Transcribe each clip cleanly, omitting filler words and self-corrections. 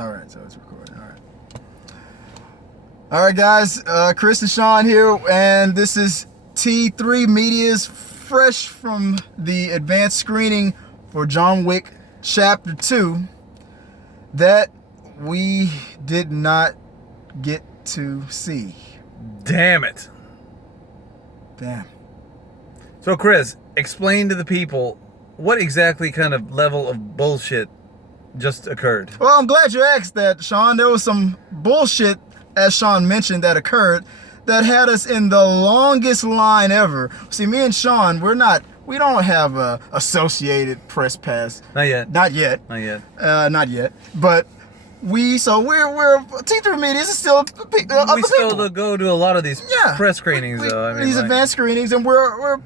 All right, so it's recording. All right, guys. Chris and Sean here, and this is T3 Media's fresh from the advanced screening for John Wick Chapter 2 that we did not get to see. Damn it. Damn. So, Chris, explain to the people what exactly kind of level of bullshit just occurred. Well, I'm glad you asked that, Sean. There was some bullshit, as Sean mentioned, that occurred that had us in the longest line ever. See, me and Sean, we don't have a associated press pass. Not yet. Not yet. Not yet. Not yet. But we're T3 Media is still other people. We still go to a lot of these press screenings, though. I mean, these advanced screenings, and we're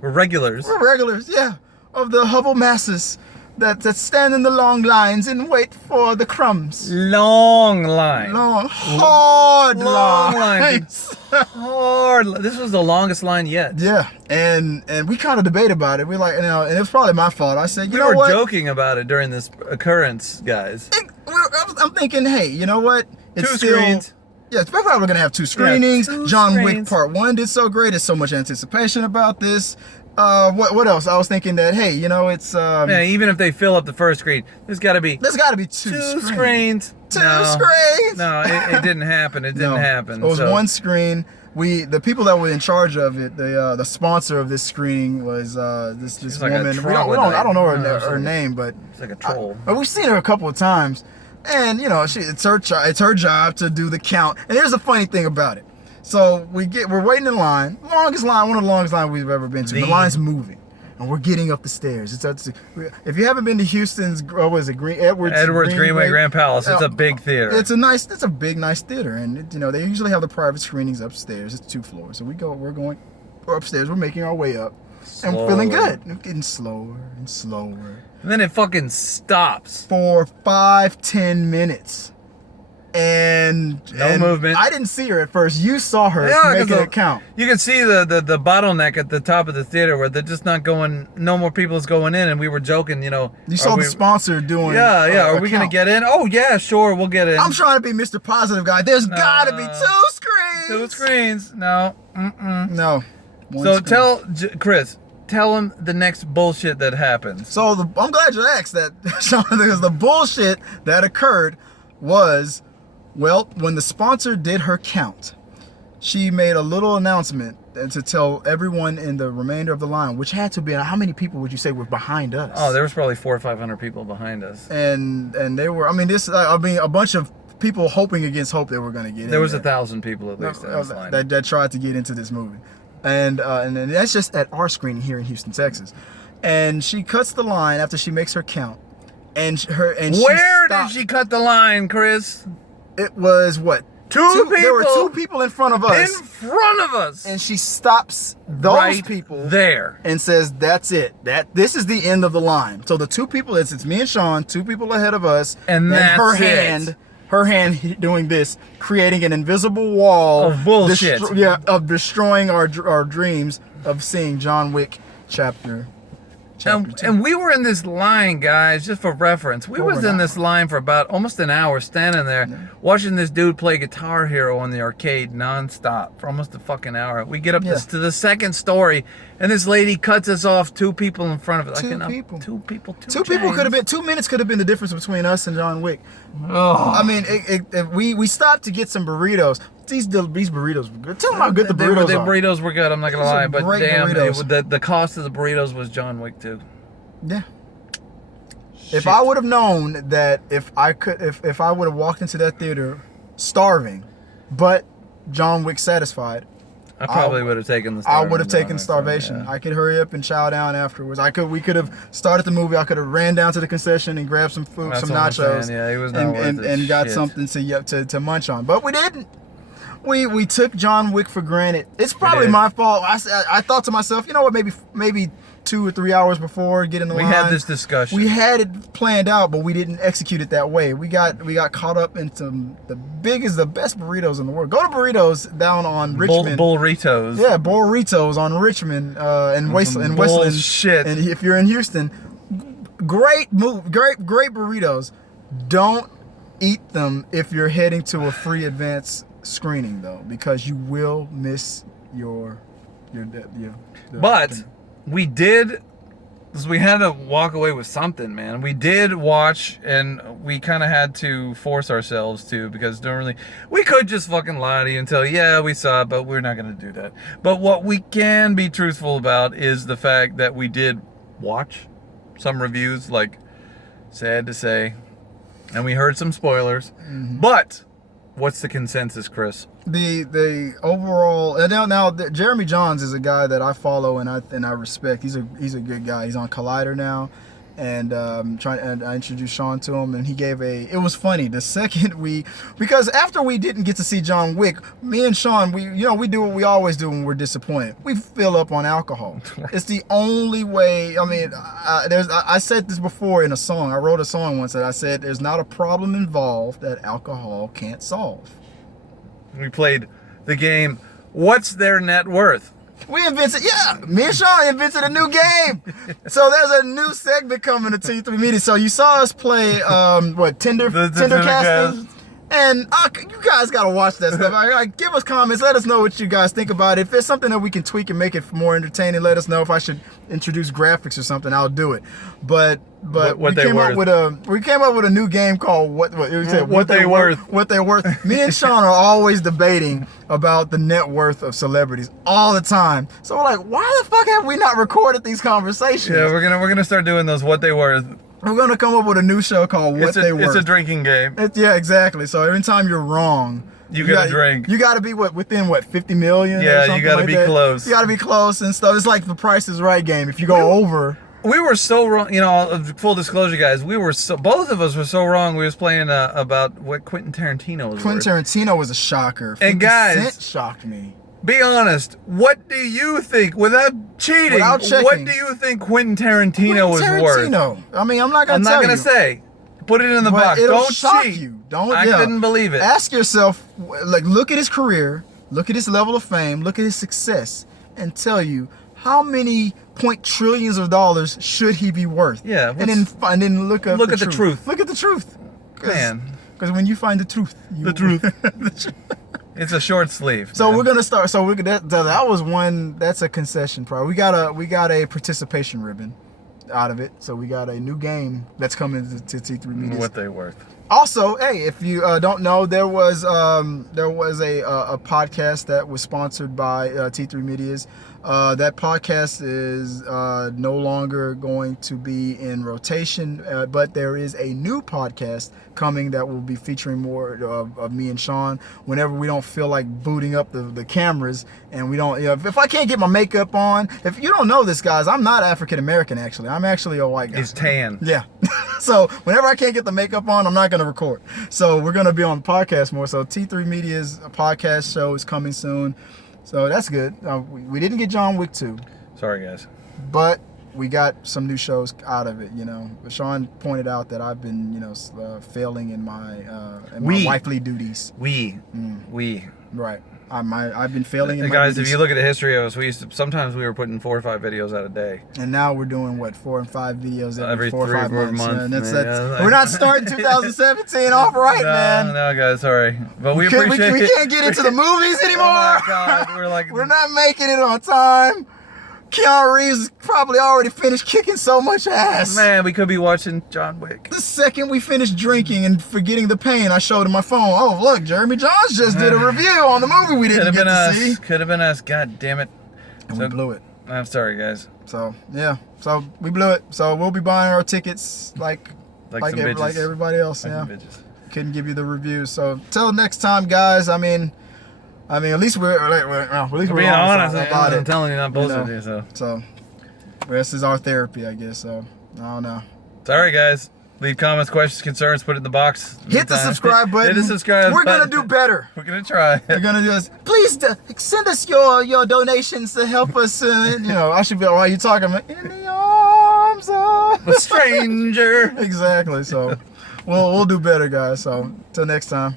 regulars. We're regulars, yeah, of the Hubble masses that stand in the long lines and wait for the crumbs. Long line. Hard lines. Hard. This was the longest line yet. Yeah, and we kind of debate about it. We and it was probably my fault. I said, you know what? We were joking about it during this occurrence, guys. I'm thinking, hey, you know what? It's two screens. Yeah, it's probably going to have two screenings. Yeah, John Wick Part 1 did so great. There's so much anticipation about this. What else? I was thinking that, hey, it's... yeah, even if they fill up the first screen, there's got to be two screens. Two screens! No, it didn't happen. It didn't happen. It was one screen. The people that were in charge of it, the sponsor of this screening was this like woman. I don't know her name, but it's like a troll. We've seen her a couple of times, and it's her job to do the count. And here's the funny thing about it. So we're waiting in line, one of the longest lines we've ever been to. The line's moving, and we're getting up the stairs. If you haven't been to Houston's, Edwards Greenway Grand Palace, it's a big theater. It's a big, nice theater, and they usually have the private screenings upstairs. It's 2 floors, so we're going upstairs. We're making our way up, and we're feeling good. We're getting slower and slower. And then it fucking stops for 5-10 minutes. And movement. I didn't see her at first. You saw her making it count. You can see the bottleneck at the top of the theater where they're just not going. No more people is going in, and we were joking. You saw the sponsor doing. Are we gonna get in? Oh yeah, sure, we'll get in. I'm trying to be Mr. Positive guy. There's gotta be 2 screens. 2 screens. No. No. So Chris. Tell him the next bullshit that happens. So I'm glad you asked that, Sean, because the bullshit that occurred was. Well, when the sponsor did her count, she made a little announcement to tell everyone in the remainder of the line, which had to be, how many people would you say were behind us? Oh, there was probably 400 or 500 people behind us. And they were, a bunch of people hoping against hope they were going to get in. There was 1,000 people at least in this line. That tried to get into this movie. And that's just at our screening here in Houston, Texas. And she cuts the line after she makes her count. Where did she cut the line, Chris? It was what? Two people. There were 2 people in front of us. In front of us. And she stops those people there and says, "That's it. This is the end of the line." So the 2 people, it's me and Sean, 2 people ahead of us, and that's her hand doing this, creating an invisible wall of bullshit. Of destroying our dreams of seeing John Wick Chapter 2. And we were in this line, guys, just for reference. We was in this line for about almost an hour, standing there, watching this dude play Guitar Hero on the arcade nonstop for almost a fucking hour. We get up to the second story, and this lady cuts us off 2 people in front of us. 2 people. 2 people. 2 people could have been. 2 minutes could have been the difference between us and John Wick. Oh. I mean, we stopped to get some burritos. These burritos were good. Tell them how good the burritos are. The burritos were good. I'm not gonna lie, but damn, burritos. The cost of the burritos was John Wick too. Yeah. Shit. If I would have known that if I would have walked into that theater starving, but John Wick satisfied, I probably would have taken the. I would have taken starvation. Yeah. I could hurry up and chow down afterwards. We could have started the movie. I could have ran down to the concession and grabbed some food, some nachos, it was not worth it. And got something to munch on. But we didn't. We took John Wick for granted. It's probably my fault. I thought to myself, you know what? Maybe 2 or 3 hours before getting the line. We had this discussion. We had it planned out, but we didn't execute it that way. We got caught up into the best burritos in the world. Go to Burritos down on Richmond. Burritos. Yeah, Burritos on Richmond and Westland. Bullshit. And if you're in Houston, great burritos. Don't eat them if you're heading to a free advance screening though, because you will miss your But we did, because we had to walk away with something, man. We did watch, and we kind of had to force ourselves to, because normally we could just fucking lie to you and tell you, yeah, we saw it, but we're not going to do that. But what we can be truthful about is the fact that we did watch some reviews, like, sad to say, and we heard some spoilers. But what's the consensus, Chris? The overall, and now Jeremy Johns is a guy that I follow and I respect. He's a good guy. He's on Collider now, and I introduced Sean to him, and he gave it was funny the second because after we didn't get to see John Wick, me and Sean, we do what we always do when we're disappointed. We fill up on alcohol. It's the only way. I mean, I said this before in a song. I wrote a song once that I said there's not a problem involved that alcohol can't solve. We played the game, What's Their Net Worth? We invented, me and Sean invented a new game. So there's a new segment coming to T3 Media. So you saw us play, Tinder casting? And you guys got to watch that stuff. Give us comments. Let us know what you guys think about it. If there's something that we can tweak and make it more entertaining, let us know. If I should introduce graphics or something, I'll do it. But we came up with a new game called What They Worth. Me and Sean are always debating about the net worth of celebrities all the time. So we're like, why the fuck have we not recorded these conversations? Yeah, we're gonna start doing those What They Worth. We're going to come up with a new show called What They Worth. It's a drinking game. Yeah, exactly. So every time you're wrong, you got to drink. You got to be within 50 million? Yeah, you got to be close. You got to be close and stuff. It's like the Price is Right game. If you go over... We were so wrong, full disclosure, guys, both of us were so wrong. We was playing about what Quentin Tarantino was Quentin Tarantino was a shocker. And guys... 50 Cent shocked me. Be honest. What do you think, without cheating, what do you think Quentin Tarantino was worth? I mean, I'm not going to tell you. I'm not going to say. Put it in the box. Don't cheat. You. I couldn't believe it. Ask yourself, look at his career, look at his level of fame, look at his success, and tell you how many trillions of dollars should he be worth? Yeah. And then look at the truth. Look at the truth. Man. Because when you find the truth. It's a short sleeve. So we're gonna start. So that was one. That's a concession part. We got a participation ribbon out of it. So we got a new game that's coming to T3 Media. What They Worth. Also, hey, if you don't know, there was a podcast that was sponsored by T3 Medias. That podcast is no longer going to be in rotation, but there is a new podcast coming that will be featuring more of me and Sean whenever we don't feel like booting up the cameras, and we don't, if I can't get my makeup on. If you don't know this, guys, I'm not African American, actually. I'm actually a white guy. He's tan. Yeah. So whenever I can't get the makeup on, I'm not going to record. So we're going to be on the podcast more. So T3 Media's podcast show is coming soon. So that's good. We didn't get John Wick 2. Sorry, guys. But we got some new shows out of it, But Sean pointed out that I've been, failing in my wifely duties. We. Right. I've been failing in my guys, duties. if you look at the history of us, sometimes we were putting 4 or 5 videos out a day. And now we're doing 4 and 5 videos every 4 or 5 months. Yeah, we're not starting 2017 off right, man. No, guys, sorry. But we appreciate we can't get into the movies anymore. Oh my God, we're not making it on time. Keanu Reeves probably already finished kicking so much ass. Man, we could be watching John Wick. The second we finished drinking and forgetting the pain, I showed him my phone. Oh, look, Jeremy Johns just did a review on the movie we didn't get to see. Could have been us. God damn it. And we blew it. I'm sorry, guys. So, yeah. So, we blew it. So, we'll be buying our tickets like everybody else. Couldn't give you the reviews. So, till next time, guys. I mean, at least we're being honest about it. I'm telling you, not bullshit. So, this is our therapy, I guess. So, I don't know. Sorry, guys. Leave comments, questions, concerns. Put it in the box. Hit the subscribe button. Hit the subscribe button. We're gonna do better. We're gonna try. We're gonna do this. Please send us your donations to help us. I should be. Why are you talking? Like, in the arms of a stranger. Exactly. So, we'll do better, guys. So, till next time.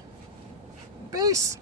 Peace.